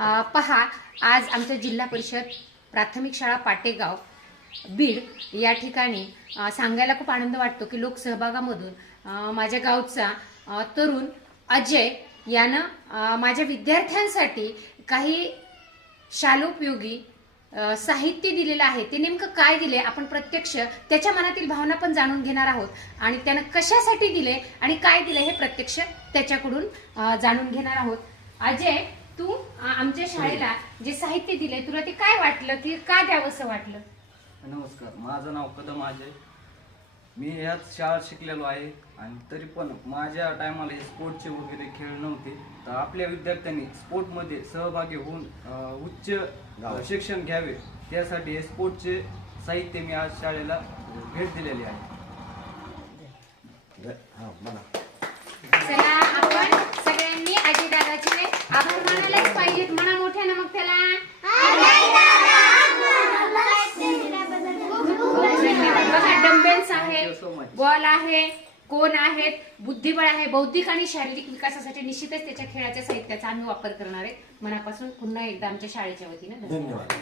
पहा, आज आमच्या जिल्हा परिषद प्राथमिक शाळा पाटेगाव बीड या ठिकाणी सांगायला खूप आनंद वाटतो की लोकसहभागामधून माझ्या गावचा तरुण अजय यानं माझ्या विद्यार्थ्यांसाठी काही शालोपयोगी साहित्य दिलेलं आहे। ते नेमकं काय दिले आपण प्रत्यक्ष त्याच्या मनातील भावना पण जाणून घेणार आहोत आणि त्यानं कशासाठी दिले आणि काय दिले हे प्रत्यक्ष त्याच्याकडून जाणून घेणार आहोत। अजय, तू आमच्या शाळेला जे साहित्य दिले तुला ते काय वाटलं की का द्यावंसं वाटलं? नमस्कार, माझं नाव कदम अजय। मी याच शाळेत शिकलेलो आहे आणि तरी पण माझ्या टायमाला हे स्पोर्टचे वगैरे खेळ नव्हते, तर आपल्या विद्यार्थ्यांनी स्पोर्टमध्ये सहभागी होऊन उच्च शिक्षण घ्यावे त्यासाठी हे स्पोर्टचे साहित्य मी आज शाळेला भेट दिलेली आहे। चला आपण सगळ्यांनी अजय दादाचे आभार मानायलाच पाहिजेत। म्हणा मोठ्यानं मग त्याला बघा, डंबेल्स आहे, बॉल आहे, कोण आहेत, बुद्धिबळ आहे। बौद्धिक आणि शारीरिक विकासासाठी निश्चितच त्याच्या खेळाच्या साहित्याचा आम्ही वापर करणार आहे। मनापासून पुन्हा एकदा आमच्या शाळेच्या वतीने धन्यवाद।